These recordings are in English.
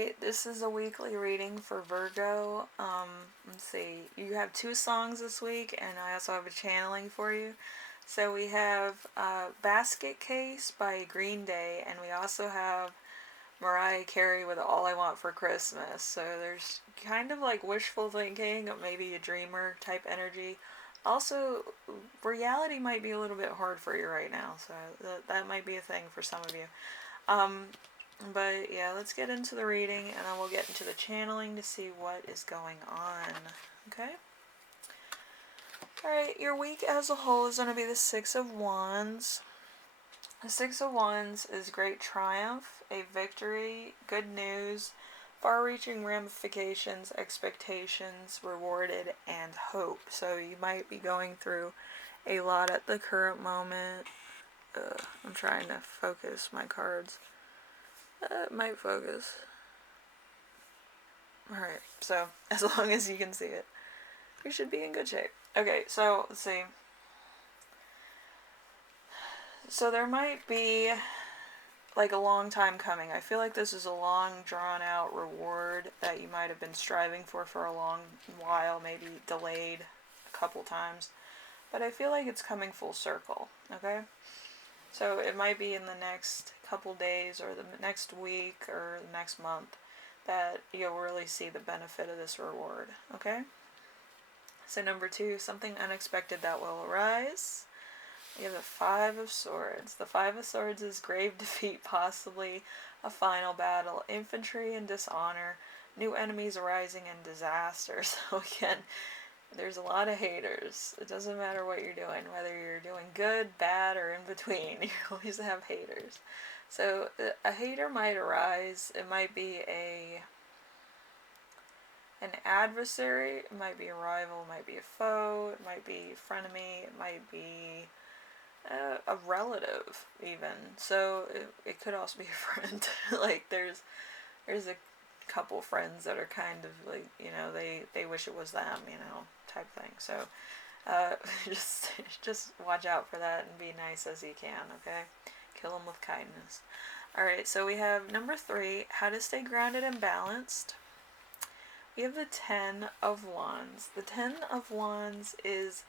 Alright, this is a weekly reading for Virgo. Let's see. You have 2 songs this week, and I also have a channeling for you. So we have Basket Case by Green Day, and we also have Mariah Carey with All I Want for Christmas. So there's kind of like wishful thinking, maybe a dreamer type energy. Also, reality might be a little bit hard for you right now, so that might be a thing for some of you. Um, but yeah, let's get into the reading and then we'll get into the channeling to see what is going on. Okay? Alright, your week as a whole is going to be the Six of Wands. The Six of Wands is great triumph, a victory, good news, far reaching ramifications, expectations, rewarded, and hope. So you might be going through a lot at the current moment. I'm trying to focus my cards. It might focus. Alright, so as long as you can see it, you should be in good shape. Okay, so let's see. So there might be like a long time coming. I feel like this is a long, drawn out reward that you might have been striving for a long while, maybe delayed a couple times. But I feel like it's coming full circle, okay? So it might be in the next couple days or the next week or the next month that you'll really see the benefit of this reward, okay? So number 2, something unexpected that will arise. You have the Five of Swords. The Five of Swords is grave defeat, possibly a final battle, infantry and dishonor, new enemies arising, and disaster. So again, there's a lot of haters. It doesn't matter what you're doing, whether you're doing good, bad, or in between. You always have haters. So a hater might arise. It might be an adversary. It might be a rival. It might be a foe. It might be a frenemy. It might be a relative, even. So it could also be a friend. Like there's a couple friends that are kind of like, they wish it was them, type thing. So just watch out for that and be nice as you can, okay? Kill them with kindness. Alright, so we have number 3, how to stay grounded and balanced. We have the Ten of Wands. The Ten of Wands is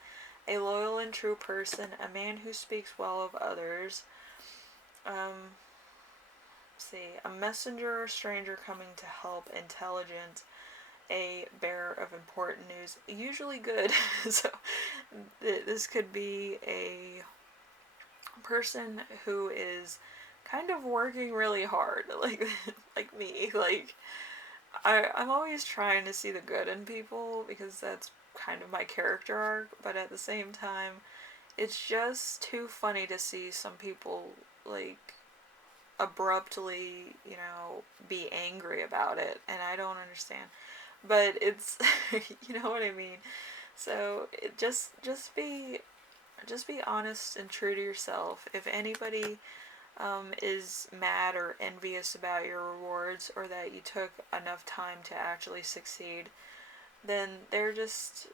a loyal and true person, a man who speaks well of others. A messenger or stranger coming to help, intelligent, a bearer of important news, usually good. So this could be a person who is kind of working really hard, like me. Like I'm always trying to see the good in people because that's kind of my character arc, but at the same time, it's just too funny to see some people like abruptly, be angry about it, and I don't understand. But it's, you know what I mean. So just be honest and true to yourself. If anybody is mad or envious about your rewards or that you took enough time to actually succeed, then they're just,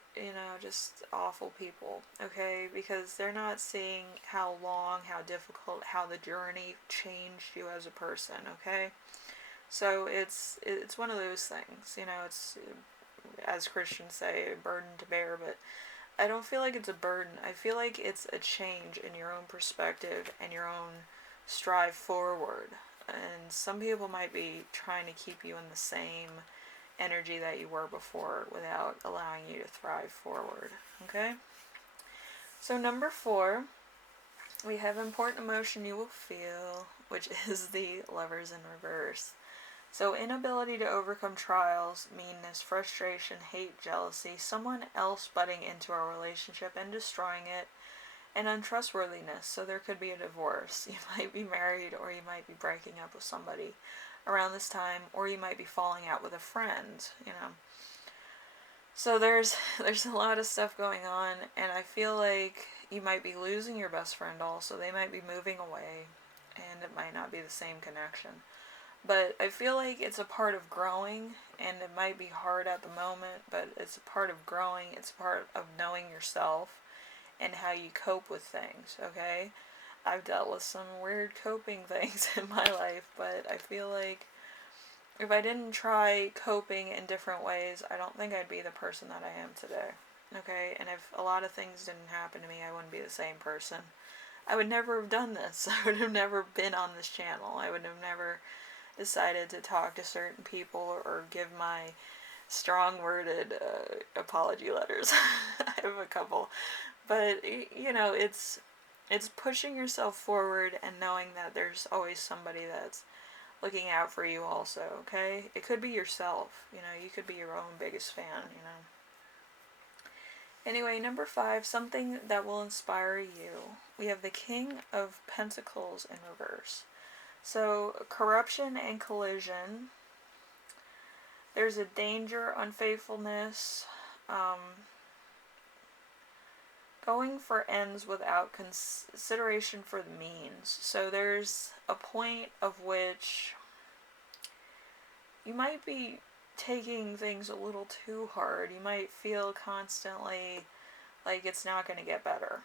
just awful people, okay? Because they're not seeing how long, how difficult, how the journey changed you as a person, okay? So it's one of those things, it's, as Christians say, a burden to bear, but I don't feel like it's a burden. I feel like it's a change in your own perspective and your own strive forward. And some people might be trying to keep you in the same energy that you were before without allowing you to thrive forward, okay? So number 4, we have important emotion you will feel, which is the Lovers in reverse. So inability to overcome trials, meanness, frustration, hate, jealousy, someone else butting into our relationship and destroying it, and untrustworthiness. So there could be a divorce. You might be married or you might be breaking up with somebody around this time, or you might be falling out with a friend, So there's a lot of stuff going on, and I feel like you might be losing your best friend also. They might be moving away, and it might not be the same connection. But I feel like it's a part of growing, and it might be hard at the moment, but it's a part of growing. It's a part of knowing yourself and how you cope with things, okay? I've dealt with some weird coping things in my life, but I feel like if I didn't try coping in different ways, I don't think I'd be the person that I am today. Okay? And if a lot of things didn't happen to me, I wouldn't be the same person. I would never have done this. I would have never been on this channel. I would have never decided to talk to certain people or give my strong worded apology letters. I have a couple. But, you know, it's pushing yourself forward and knowing that there's always somebody that's looking out for you also, okay? It could be yourself. You know, you could be your own biggest fan, you know. Anyway, number 5, something that will inspire you. We have the King of Pentacles in reverse. So, corruption and collision. There's a danger, unfaithfulness, going for ends without consideration for the means. So there's a point of which you might be taking things a little too hard. You might feel constantly like it's not going to get better.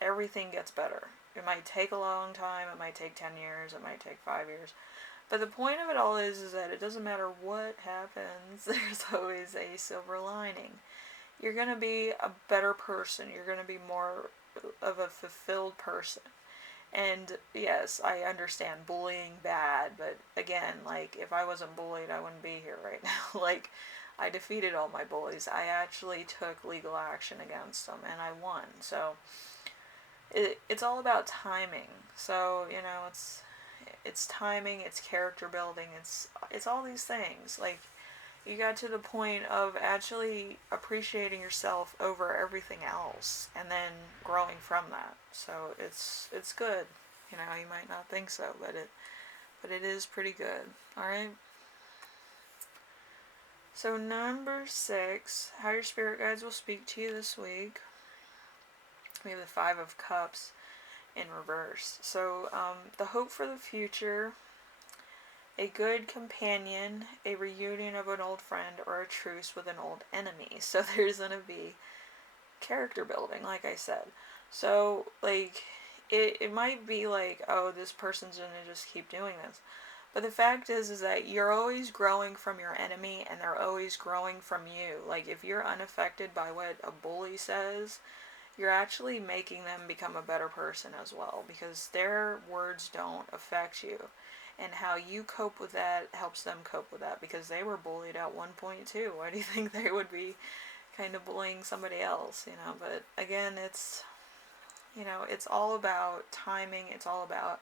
Everything gets better. It might take a long time. It might take 10 years. It might take 5 years. But the point of it all is that it doesn't matter what happens. There's always a silver lining. You're going to be a better person. You're going to be more of a fulfilled person. And yes, I understand bullying bad, but again, like, if I wasn't bullied, I wouldn't be here right now. Like, I defeated all my bullies. I actually took legal action against them, and I won. So, it's all about timing. So, you know, it's timing, it's character building, it's all these things. Like, you got to the point of actually appreciating yourself over everything else and then growing from that. So it's good. You know, you might not think so, but it is pretty good. All right? So number 6, how your spirit guides will speak to you this week. We have the 5 of Cups in reverse. So the hope for the future, a good companion, a reunion of an old friend, or a truce with an old enemy. So there's going to be character building, like I said. So, like, it might be like, oh, this person's going to just keep doing this. But the fact is that you're always growing from your enemy, and they're always growing from you. Like, if you're unaffected by what a bully says, you're actually making them become a better person as well, because their words don't affect you. And how you cope with that helps them cope with that, because they were bullied at one point too. Why do you think they would be kind of bullying somebody else, you know? But again, it's, you know, it's all about timing. It's all about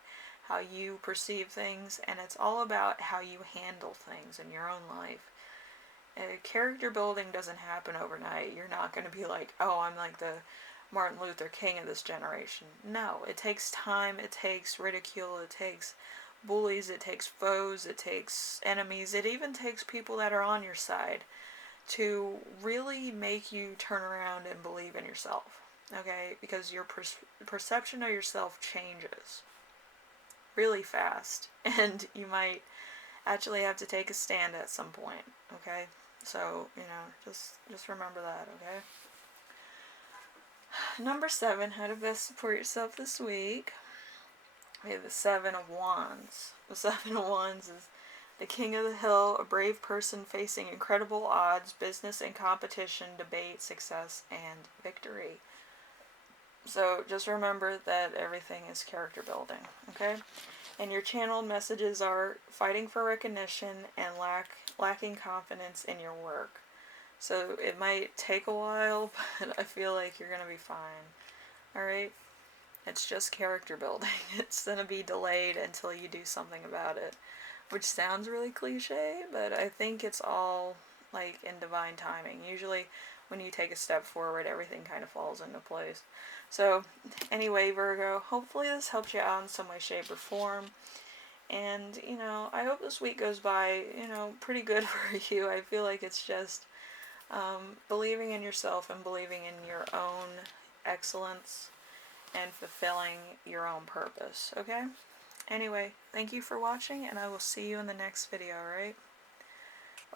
how you perceive things, and it's all about how you handle things in your own life. Character building doesn't happen overnight. You're not going to be like, oh, I'm like the Martin Luther King of this generation. No, it takes time. It takes ridicule. It takes bullies, it takes foes, it takes enemies, it even takes people that are on your side to really make you turn around and believe in yourself, okay? Because your perception of yourself changes really fast, and you might actually have to take a stand at some point, okay? So, you know, just remember that, okay? Number 7, how to best support yourself this week. We have the 7 of Wands. The 7 of Wands is the King of the Hill, a brave person facing incredible odds, business and competition, debate, success, and victory. So just remember that everything is character building, okay? And your channeled messages are fighting for recognition and lacking confidence in your work. So it might take a while, but I feel like you're going to be fine. Alright? It's just character building. It's going to be delayed until you do something about it. Which sounds really cliche, but I think it's all, like, in divine timing. Usually, when you take a step forward, everything kind of falls into place. So, anyway, Virgo, hopefully this helped you out in some way, shape, or form. And, you know, I hope this week goes by, you know, pretty good for you. I feel like it's just believing in yourself and believing in your own excellence and fulfilling your own purpose, okay? Anyway, thank you for watching, and I will see you in the next video, alright?